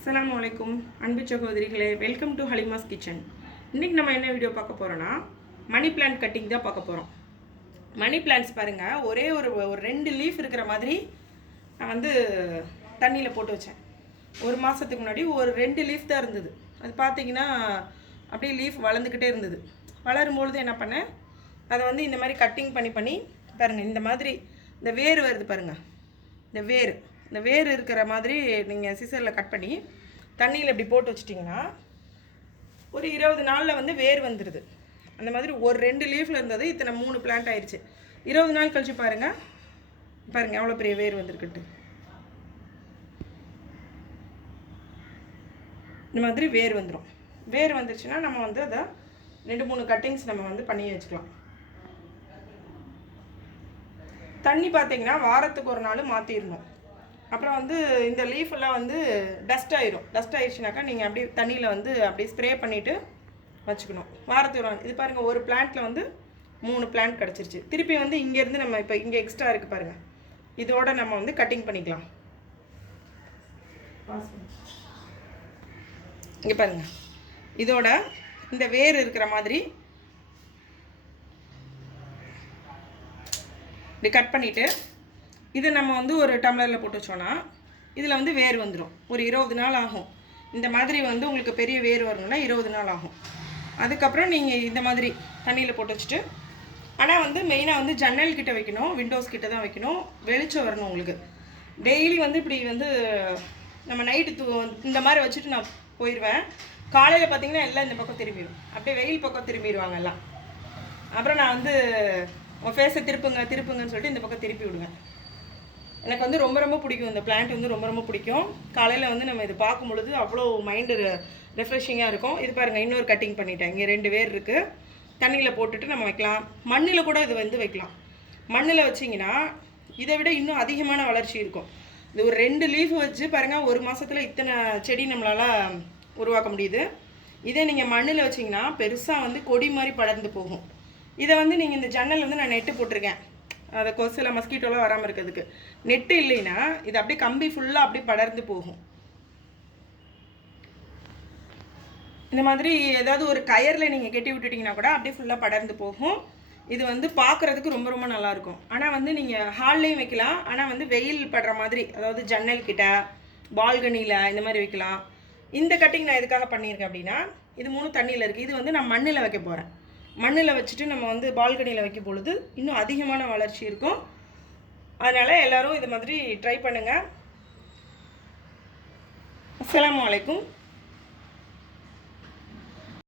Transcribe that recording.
Assalamualaikum அன்பு சகோதரிகளே, welcome to Halima's kitchen. இன்னைக்கு நம்ம என்ன வீடியோ பார்க்க போறோம்னா மணி பிளான்ட் கட்டிங் தான் பார்க்க போறோம். மணி பிளான்ட்ஸ் பாருங்க, ஒரே ஒரு ரெண்டு லீஃப் இருக்கிற மாதிரி நான் வந்து தண்ணியில் போட்டு வச்சேன். ஒரு மாதத்துக்கு முன்னாடி ஒரு ரெண்டு லீஃப் தான் இருந்தது. அது பார்த்தீங்கன்னா அப்படியே லீஃப் வளர்ந்துக்கிட்டே இருந்தது. வளரும்பொழுது என்ன பண்ணேன், அதை வந்து இந்த மாதிரி கட்டிங் பண்ணி பாருங்கள், இந்த மாதிரி இந்த வேர் வருது பாருங்கள், இந்த வேர் இருக்கிற மாதிரி நீங்கள் சிசரில் கட் பண்ணி தண்ணியில் இப்படி போட்டு வச்சிட்டிங்கன்னா ஒரு 20 நாளில் வந்து வேர் வந்துடுது. அந்த மாதிரி ஒரு ரெண்டு லீஃபில் இருந்தது இத்தனை 3 பிளான்ட் ஆயிடுச்சு. 20 நாள் கழிச்சு பாருங்கள் எவ்வளோ பெரிய வேர் வந்திருக்குட்டு. இந்த மாதிரி வேர் வந்துடும். வேர் வந்துருச்சுன்னா நம்ம வந்து அதை 2-3 கட்டிங்ஸ் நம்ம வந்து பண்ணி வச்சுக்கலாம். தண்ணி பார்த்தீங்கன்னா வாரத்துக்கு ஒரு நாள் மாற்றிடணும். அப்புறம் வந்து இந்த லீஃப் எல்லாம் வந்து டஸ்ட் ஆயிடுச்சுனாக்கா நீங்கள் அப்படியே தண்ணியில் வந்து அப்படியே ஸ்ப்ரே பண்ணிவிட்டு வச்சுக்கணும். வாரத்துக்கு ஒரு நாள். இது பாருங்கள், ஒரு பிளான்ட்டில் வந்து 3 பிளான்ட் கிடச்சிருச்சு. திருப்பி வந்து இங்கேருந்து நம்ம இப்போ இங்கே எக்ஸ்ட்ரா இருக்குது பாருங்கள், இதோட நம்ம வந்து கட்டிங் பண்ணிக்கலாம். இங்கே பாருங்கள், இதோட இந்த வேர் இருக்கிற மாதிரி இப்படி கட் பண்ணிவிட்டு இதை நம்ம வந்து ஒரு டம்ளரில் போட்டு வச்சோன்னா இதில் வந்து வேர் வந்துடும். ஒரு 20 நாள் ஆகும். இந்த மாதிரி வந்து உங்களுக்கு பெரிய வேர் வரணும்னா 20 நாள் ஆகும். அதுக்கப்புறம் நீங்கள் இந்த மாதிரி தண்ணியில் போட்டு வச்சுட்டு, ஆனால் வந்து மெயினாக வந்து ஜன்னல் கிட்ட வைக்கணும், விண்டோஸ் கிட்ட தான் வைக்கணும். வெளிச்சம் வரணும் உங்களுக்கு. டெய்லி வந்து இப்படி வந்து நம்ம நைட்டு இந்த மாதிரி வச்சுட்டு நான் போயிடுவேன். காலையில் பார்த்தீங்கன்னா எல்லாம் இந்த பக்கம் திரும்பிடும், அப்படியே வெயில் பக்கம் திரும்பிடுவாங்க எல்லாம். அப்புறம் நான் வந்து உங்கள் ஃபேஸை திருப்புங்கன்னு சொல்லிட்டு இந்த பக்கம் திருப்பி விடுவேன். எனக்கு வந்து ரொம்ப பிடிக்கும், இந்த பிளான்ட் வந்து ரொம்ப பிடிக்கும். காலையில் வந்து நம்ம இது பார்க்கும் பொழுது அவ்வளோ மைண்டு ரெஃப்ரெஷிங்காக இருக்கும். இது பாருங்கள், இன்னொரு கட்டிங் பண்ணிட்டேன். இங்கே 2 வேர் இருக்குது. தண்ணியில் போட்டுட்டு நம்ம வைக்கலாம். மண்ணில் கூட இது வந்து வைக்கலாம். மண்ணில் வச்சிங்கன்னா இதை விட இன்னும் அதிகமான வளர்ச்சி இருக்கும். இது ஒரு 2 லீஃப் வச்சு பாருங்கள், ஒரு மாதத்தில் இத்தனை செடி நம்மளால் உருவாக்க முடியுது. இதே நீங்கள் மண்ணில் வச்சிங்கன்னா பெருசாக வந்து கொடி மாதிரி படர்ந்து போகும். இதை வந்து நீங்கள் இந்த ஜன்னல் வந்து நான் நெட்டு போட்டிருக்கேன், அதை கொசுல மஸ்கிட்டோலாம் வராமல் இருக்கிறதுக்கு. நெட்டு இல்லைன்னா இது அப்படியே கம்பி ஃபுல்லாக அப்படியே படர்ந்து போகும். இந்த மாதிரி ஏதாவது ஒரு கயரில் நீங்கள் கட்டி விட்டுட்டிங்கன்னா கூட அப்படியே ஃபுல்லாக படர்ந்து போகும். இது வந்து பார்க்குறதுக்கு ரொம்ப நல்லாயிருக்கும். ஆனால் வந்து நீங்கள் ஹால்லையும் வைக்கலாம். ஆனால் வந்து வெயில் படுற மாதிரி, அதாவது ஜன்னல் கிட்ட, பால்கனியில் இந்த மாதிரி வைக்கலாம். இந்த கட்டிங் நான் எதுக்காக பண்ணியிருக்கேன் அப்படின்னா, இது 3 தண்ணியில் இருக்குது. இது வந்து நான் மண்ணில் வைக்க போகிறேன். மண்ணில் வச்சுட்டு நம்ம வந்து பால்கனியில் வைக்கும் பொழுது இன்னும் அதிகமான வளர்ச்சி இருக்கும். அதனால் எல்லோரும் இது மாதிரி ட்ரை பண்ணுங்கள். அஸ்ஸலாமு அலைக்கும்.